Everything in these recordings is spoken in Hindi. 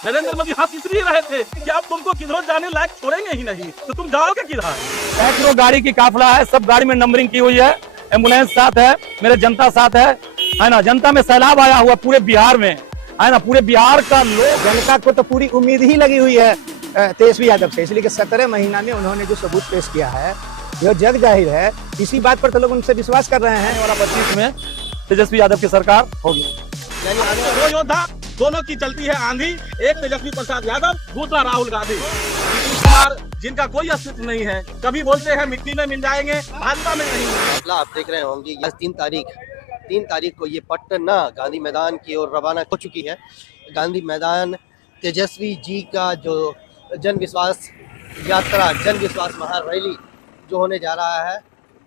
नरेंद्र मोदी हंस इसलिए रहे थे कि अब तुमको किधर जाने लायक छोड़ेंगे ही नहीं, तो तुम जाओगे किधर? सैकड़ों गाड़ी की काफिला है, सब गाड़ी में नंबरिंग की हुई है, एम्बुलेंस साथ है, मेरे जनता साथ है ना। जनता में सैलाब आया हुआ पूरे बिहार में, है ना। पूरे बिहार का लोग, जनता को तो पूरी उम्मीद ही लगी हुई है तेजस्वी यादव से, इसलिए कि 17 महीना में उन्होंने जो सबूत पेश किया है यह जग जाहिर है। इसी बात पर तो लोग उनसे विश्वास कर रहे हैं। आने वाला 25 में तेजस्वी यादव की सरकार होगी। दो योद्धा, दोनों की चलती है आंधी, एक तेजस्वी प्रसाद यादव, दूसरा राहुल गांधी। नीतीश कुमार जिनका कोई अस्तित्व नहीं है, कभी बोलते हैं मिट्टी में मिल जाएंगे, भाजपा में नहीं। आप देख रहे होंगे आज 3 तारीख को ये पटना गांधी मैदान की ओर रवाना हो चुकी है। गांधी मैदान तेजस्वी जी का जो जन विश्वास यात्रा, जन विश्वास महारैली जो होने जा रहा है,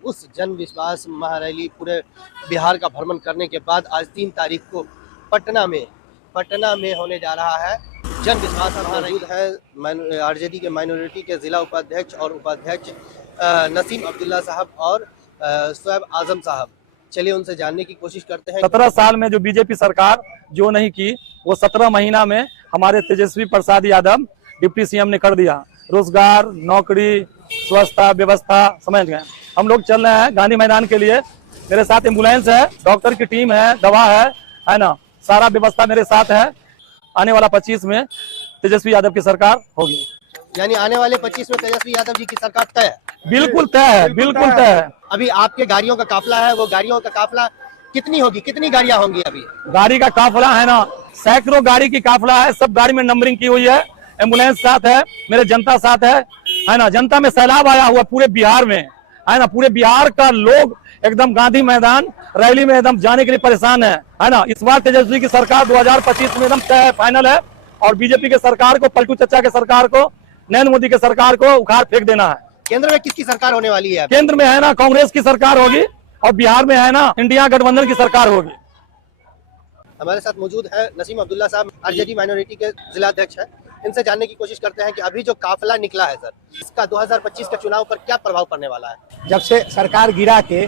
उस जन विश्वास महारैली पूरे बिहार का भ्रमण करने के बाद आज 3 तारीख को पटना में होने जा रहा है जन विश्वास मौजूद है आरजेडी के माइनॉरिटी के जिला उपाध्यक्ष और उपाध्यक्ष नसीम अब्दुल्ला साहब और शोएब आजम साहब। चलिए उनसे जानने की कोशिश करते हैं। 17 साल में जो बीजेपी सरकार जो नहीं की, वो 17 महीना में हमारे तेजस्वी प्रसाद यादव डिप्टी सीएम ने कर दिया। रोजगार, नौकरी, स्वच्छता, व्यवस्था, समझ गए। हम लोग चल रहे हैं गांधी मैदान के लिए। मेरे साथ एम्बुलेंस है, डॉक्टर की टीम है, दवा है ना, सारा व्यवस्था मेरे साथ है। आने वाला 25 में तेजस्वी यादव की सरकार होगी। यानी आने वाले 25 में तेजस्वी यादव जी की सरकार तय है? बिल्कुल तय है, बिल्कुल तय है। अभी आपके गाड़ियों का काफिला है, वो गाड़ियों का काफिला कितनी होगी, कितनी गाड़ियां होंगी? अभी गाड़ी का काफिला है ना, सैकड़ों गाड़ी की काफिला है, सब गाड़ी में नंबरिंग की हुई है, एम्बुलेंस साथ है, मेरे जनता साथ है ना। जनता में सैलाब आया हुआ पूरे बिहार में, है ना। पूरे बिहार का लोग एकदम गांधी मैदान रैली में एकदम जाने के लिए परेशान है ना। इस बार तेजस्वी की सरकार 2025 में एकदम तय फाइनल है, और बीजेपी के सरकार को, पलटू चचा के सरकार को, नरेंद्र मोदी के सरकार को उखाड़ फेंक देना है। केंद्र में किसकी सरकार होने वाली है? केंद्र में है ना कांग्रेस की सरकार होगी, और बिहार में है ना इंडिया गठबंधन की सरकार होगी। हमारे साथ मौजूद है नसीम अब्दुल्ला साहब, आरजेडी माइनॉरिटी के जिला अध्यक्ष है। इनसे जानने की कोशिश करते हैं कि अभी जो काफिला निकला है सर, इसका 2025 के चुनाव पर क्या प्रभाव पड़ने वाला है? जब से सरकार गिरा के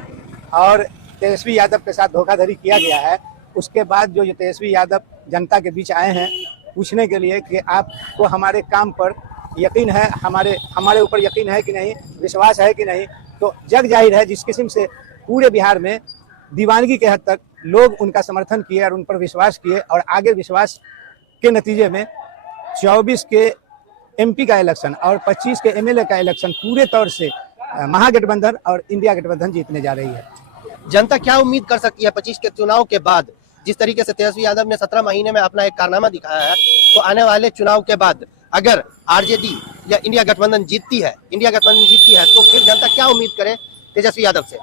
और तेजस्वी यादव के साथ धोखाधड़ी किया गया है, उसके बाद जो ये तेजस्वी यादव जनता के बीच आए हैं पूछने के लिए कि आपको हमारे काम पर यकीन है, हमारे ऊपर यकीन है कि नहीं, विश्वास है कि नहीं, तो जग जाहिर है जिस किस्म से पूरे बिहार में दीवानगी के हद तक लोग उनका समर्थन किए और उन पर विश्वास किए, और आगे विश्वास के नतीजे में 24 के एमपी का इलेक्शन और 25 के एमएलए का इलेक्शन पूरे तौर से महागठबंधन और इंडिया गठबंधन जीतने जा रही है। जनता क्या उम्मीद कर सकती है 25 के चुनाव के बाद? जिस तरीके से तेजस्वी यादव ने 17 महीने में अपना एक कारनामा दिखाया है, तो आने वाले चुनाव के बाद अगर आरजेडी या इंडिया गठबंधन जीतती है, तो फिर जनता क्या उम्मीद करे तेजस्वी यादव से?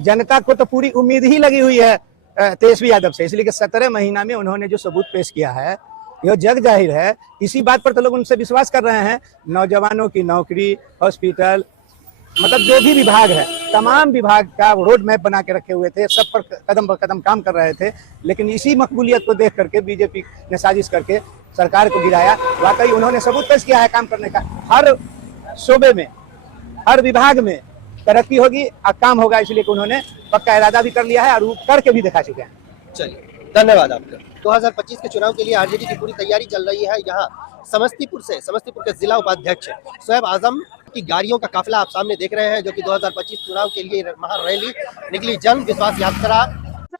जनता को तो पूरी उम्मीद ही लगी हुई है तेजस्वी यादव से, इसलिए कि 17 महीना में उन्होंने जो सबूत पेश किया है यह जग जाहिर है। इसी बात पर तो लोग उनसे विश्वास कर रहे हैं। नौजवानों की नौकरी, हॉस्पिटल, मतलब जो भी विभाग है, तमाम विभाग का रोड मैप बना के रखे हुए थे, सब पर कदम काम कर रहे थे। लेकिन इसी मकबूलियत को देख करके बीजेपी ने साजिश करके सरकार को गिराया। वाकई उन्होंने सबूत पेश किया है काम करने का। हर शोबे में, हर विभाग में तरक्की होगी और काम होगा, इसलिए कि उन्होंने पक्का इरादा भी कर लिया है और वो करके भी दिखा चुके हैं। चलिए, धन्यवाद आपका। 2025 के चुनाव के लिए आरजेडी की पूरी तैयारी चल रही है। यहाँ समस्तीपुर के जिला उपाध्यक्ष शोएब आजम की गाड़ियों का काफिला आप सामने देख रहे हैं, जो कि 2025 चुनाव के लिए महारैली निकली, जन विश्वास यात्रा।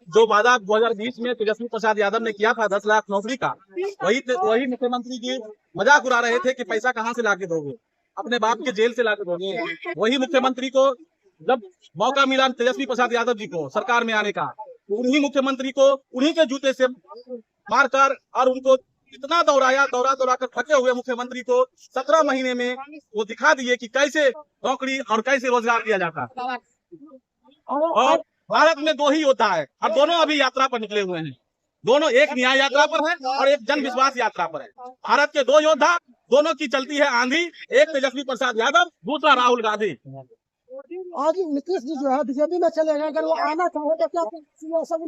जो वादा 2020 में तेजस्वी प्रसाद यादव ने किया था 10 लाख नौकरी का, वही मुख्यमंत्री जी मजाक उड़ा रहे थे कि पैसा कहाँ से लाके दोगे, अपने बाप के जेल से लाके दोगे। वही मुख्यमंत्री को जब मौका मिला तेजस्वी प्रसाद यादव जी को सरकार में आने का, उन्हीं मुख्यमंत्री को उन्हीं के जूते से मारकर और उनको इतना दौड़ा कर थके हुए मुख्यमंत्री को 17 महीने में वो दिखा दिए कि कैसे नौकरी और कैसे रोजगार दिया जाता है। और भारत में 2 ही होता है, और दोनों अभी यात्रा पर निकले हुए हैं। दोनों, एक न्याय यात्रा पर है और एक जन विश्वास यात्रा पर है। भारत के 2 योद्धा, दोनों की चलती है आंधी, एक तेजस्वी प्रसाद यादव, दूसरा राहुल गांधी। आज नीतीश जी जो है बीजेपी में चले गए, अगर वो आना चाहे तो क्या सब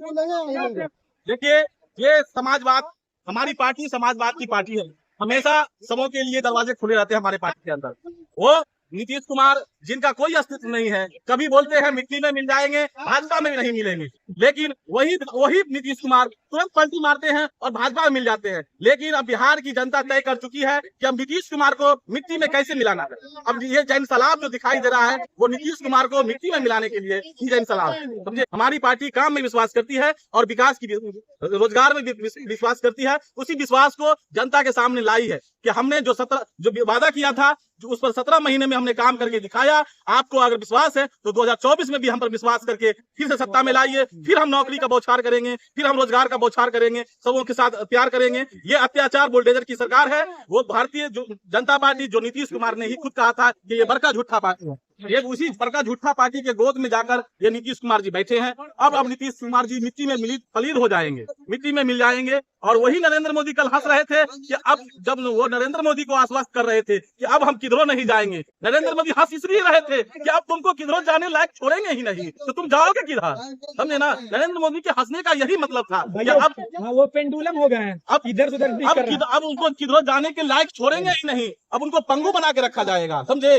लेंगे? देखिए, ये समाजवाद, हमारी पार्टी समाजवाद की पार्टी है। हमेशा सबों के लिए दरवाजे खुले रहते हैं हमारे पार्टी के अंदर। वो नीतीश कुमार जिनका कोई अस्तित्व नहीं है, कभी बोलते हैं मिट्टी में मिल जाएंगे, भाजपा में नहीं मिलेंगे। लेकिन वही नीतीश कुमार तुरंत पलटी मारते हैं और भाजपा में मिल जाते हैं। लेकिन अब बिहार की जनता तय कर चुकी है कि अब नीतीश कुमार को मिट्टी में कैसे मिलाना है। अब ये जन सलाब जो दिखाई दे रहा है वो नीतीश कुमार को मिट्टी में मिलाने के लिए ही जन सलाब है। समझे, हमारी पार्टी काम में विश्वास करती है और विकास की रोजगार में विश्वास करती है। उसी विश्वास को जनता के सामने लाई है कि हमने जो वादा किया था, जो उस पर 17 महीने में हमने काम करके दिखाया। आपको अगर विश्वास है तो 2024 में भी हम पर विश्वास करके फिर से सत्ता में लाइए। फिर हम नौकरी का बौछार करेंगे, फिर हम रोजगार का बौछार करेंगे, सबों के साथ प्यार करेंगे। ये अत्याचार बुलडोजर की सरकार है। वो भारतीय जनता पार्टी जो नीतीश कुमार ने ही खुद कहा था कि ये बड़का झूठा पार्टी है, ये उसी बड़का झूठा पार्टी के गोद में जाकर ये नीतीश कुमार जी बैठे हैं। अब नीतीश कुमार जी मिट्टी में पलीद हो जाएंगे, मिट्टी में मिल जाएंगे। और वही नरेंद्र मोदी कल हंस रहे थे कि अब जब वो नरेंद्र मोदी को आश्वस्त कर रहे थे कि अब हम किधरों नहीं जाएंगे, नरेंद्र मोदी हंस इसलिए रहे थे कि अब तुमको किधरों जाने लायक छोड़ेंगे ही नहीं, तो तुम जाओगे किधर। समझे ना, नरेंद्र मोदी के हंसने का यही मतलब था कि अब वो पेंडुलम हो गए हैं, अब इधर से उधर अब उनको किधरों जाने के लायक छोड़ेंगे ही नहीं, अब उनको पंगु बना के रखा जाएगा। समझे।